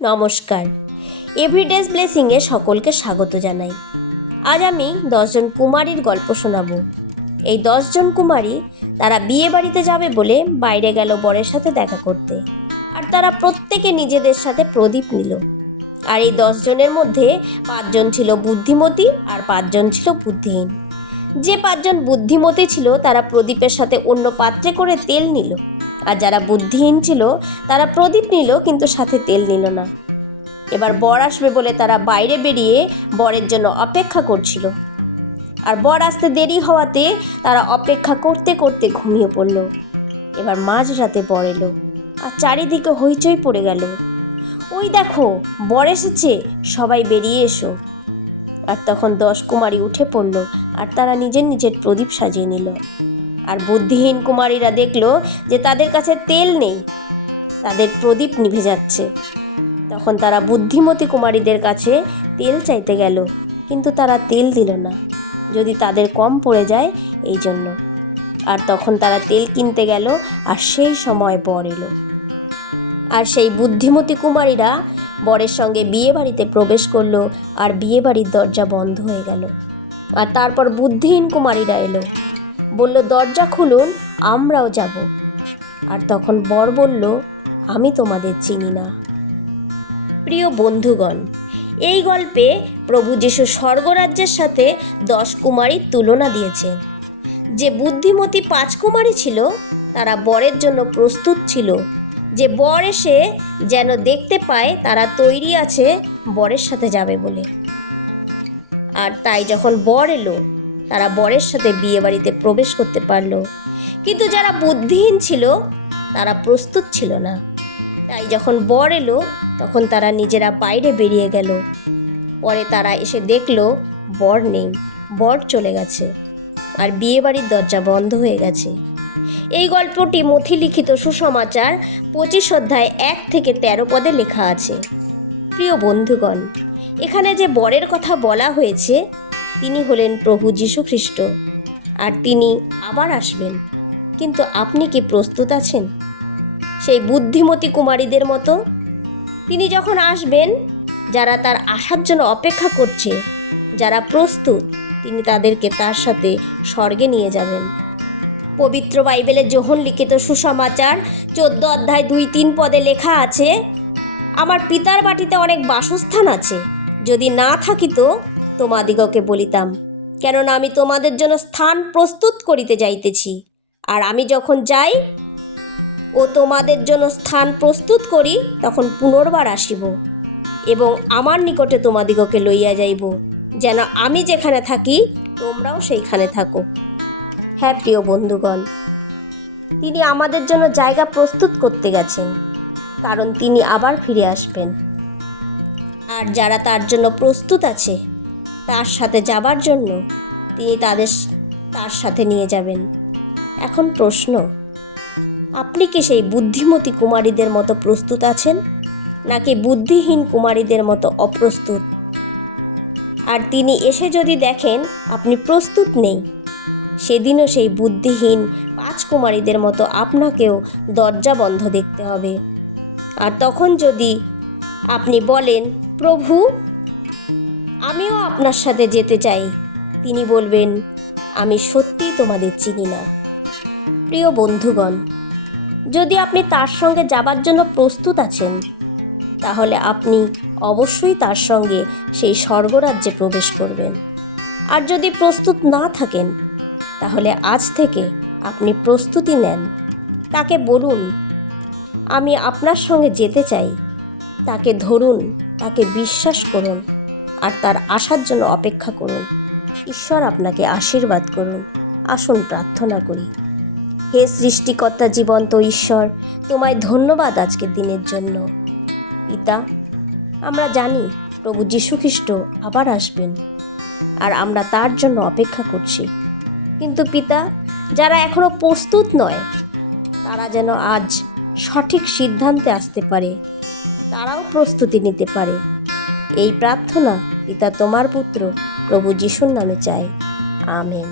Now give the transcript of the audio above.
নমস্কার, এভরিডেজ ব্লেসিংয়ে সকলকে স্বাগত জানাই। আজ আমি 10 জন কুমারীর গল্প শোনাবো। এই 10 জন কুমারী তারা বিয়ে বাড়িতে যাবে বলে বাইরে গেল বরের সাথে দেখা করতে। আর তারা প্রত্যেকে নিজেদের সাথে প্রদীপ নিল। আর এই 10 জনের মধ্যে 5 জন ছিল বুদ্ধিমতী আর 5 জন ছিল বুদ্ধিহীন। যে 5 জন বুদ্ধিমতী ছিল তারা প্রদীপের সাথে অন্য পাত্রে করে তেল নিল, আর যারা বুদ্ধিহীন ছিল তারা প্রদীপ নিল কিন্তু সাথে তেল নিল না। এবার বর আসবে বলে তারা বাইরে বেরিয়ে বরের জন্য অপেক্ষা করছিল। আর বর আসতে দেরি হওয়াতে তারা অপেক্ষা করতে করতে ঘুমিয়ে পড়ল। এবার মাঝরাতে বর এলো আর চারিদিকে হইচই পড়ে গেল। ওই দেখো, বর এসেছে, সবাই বেরিয়ে এসো। আর তখন 10 কুমারী উঠে পড়ল আর তারা নিজের নিজের প্রদীপ সাজিয়ে নিল। আর বুদ্ধিহীন কুমারীরা দেখলো যে তাদের কাছে তেল নেই, তাদের প্রদীপ নিভে যাচ্ছে। তখন তারা বুদ্ধিমতী কুমারীদের কাছে তেল চাইতে গেল, কিন্তু তারা তেল দিল না, যদি তাদের কম পড়ে যায় এই জন্য। আর তখন তারা তেল কিনতে গেল, আর সেই সময় বর এলো। আর সেই বুদ্ধিমতী কুমারীরা বরের সঙ্গে বিয়ে বাড়িতে প্রবেশ করলো, আর বিয়ে বাড়ির দরজা বন্ধ হয়ে গেল। আর তারপর বুদ্ধিহীন কুমারীরা এলো, বলল, দরজা খুলুন, আমরাও যাব। আর তখন বর বলল, আমি তোমাদের চিনি না। প্রিয় বন্ধুগণ, এই গল্পে প্রভু যীশু স্বর্গরাজ্যের সাথে 10 কুমারীর তুলনা দিয়েছেন। যে বুদ্ধিমতী 5 কুমারী ছিল তারা বরের জন্য প্রস্তুত ছিল, যে বর এসে যেন দেখতে পায় তারা তৈরি আছে বরের সাথে যাবে বলে। আর তাই যখন বর এলো তারা বরের সাথে বিয়ে বাড়িতে প্রবেশ করতে পারলো। কিন্তু যারা বুদ্ধিহীন ছিল তারা প্রস্তুত ছিল না। তাই যখন বর এলো তখন তারা নিজেরা বাইরে বেরিয়ে গেল। পরে তারা এসে দেখলো বর নেই, বর চলে গেছে, আর বিয়ে বাড়ির দরজা বন্ধ হয়ে গেছে। এই গল্পটি মথি লিখিত সুসমাচার 25 অধ্যায় 1 থেকে 13 পদে লেখা আছে। প্রিয় বন্ধুগণ, এখানে যে বরের কথা বলা হয়েছে তিনি হলেন প্রভু যীশু খ্রিস্ট, আর তিনি আবার আসবেন। কিন্তু আপনি কি প্রস্তুত আছেন সেই বুদ্ধিমতী কুমারীদের মতো? তিনি যখন আসবেন, যারা তার আসার জন্য অপেক্ষা করছে, যারা প্রস্তুত, তিনি তাদেরকে তার সাথে স্বর্গে নিয়ে যাবেন। পবিত্র বাইবেলে যোহন লিখিত সুসমাচার 14 অধ্যায় 2-3 পদে লেখা আছে, আমার পিতার বাটিতে অনেক বাসস্থান আছে, যদি না থাকিত তোমাদিগকে বলিতাম, কেননা আমি তোমাদের জন্য স্থান প্রস্তুত করিতে যাইতেছি। আর আমি যখন যাই ও তোমাদের জন্য স্থান প্রস্তুত করি, তখন পুনর্বার আসিব এবং আমার নিকটে তোমাদিগকে লইয়া যাইব, যেন আমি যেখানে থাকি তোমরাও সেইখানে থাকো। হ্যাঁ প্রিয় বন্ধুগণ, তিনি আমাদের জন্য জায়গা প্রস্তুত করতে গেছেন, কারণ তিনি আবার ফিরে আসবেন। আর যারা তার জন্য প্রস্তুত আছে তার সাথে যাবার জন্য তিনি তার সাথে নিয়ে যাবেন। এখন প্রশ্ন, আপনি কি সেই বুদ্ধিমতী কুমারীদের মতো প্রস্তুত আছেন, নাকি বুদ্ধিহীন কুমারীদের মতো অপ্রস্তুত? আর তিনি এসে যদি দেখেন আপনি প্রস্তুত নেই, সেদিনও সেই বুদ্ধিহীন 5 কুমারীদের মতো আপনাকেও দরজা বন্ধ দেখতে হবে। আর তখন যদি আপনি বলেন, প্রভু আমিও আপনার সাথে যেতে চাই, তিনি বলবেন, আমি সত্যিই তোমাদের চিনি না। প্রিয় বন্ধুগণ, যদি আপনি তার সঙ্গে যাবার জন্য প্রস্তুত আছেন, তাহলে আপনি অবশ্যই তার সঙ্গে সেই স্বর্গরাজ্যে প্রবেশ করবেন। আর যদি প্রস্তুত না থাকেন, তাহলে আজ থেকে আপনি প্রস্তুতি নেন। তাকে বলুন, আমি আপনার সঙ্গে যেতে চাই। তাকে ধরুন, তাকে বিশ্বাস করুন, আর তার আসার জন্য অপেক্ষা করুন। ঈশ্বর আপনাকে আশীর্বাদ করুন। আসুন প্রার্থনা করি। হে সৃষ্টিকর্তা জীবন্ত ঈশ্বর, তোমায় ধন্যবাদ আজকের দিনের জন্য। পিতা, আমরা জানি প্রভু যীশু খ্রিস্ট আবার আসবেন, আর আমরা তার জন্য অপেক্ষা করছি। কিন্তু পিতা, যারা এখনও প্রস্তুত নয়, তারা যেন আজ সঠিক সিদ্ধান্তে আসতে পারে, তারাও প্রস্তুতি নিতে পারে। এই প্রার্থনা পিতা তোমার পুত্র প্রভু যীশুর নামে চাই। আমেন।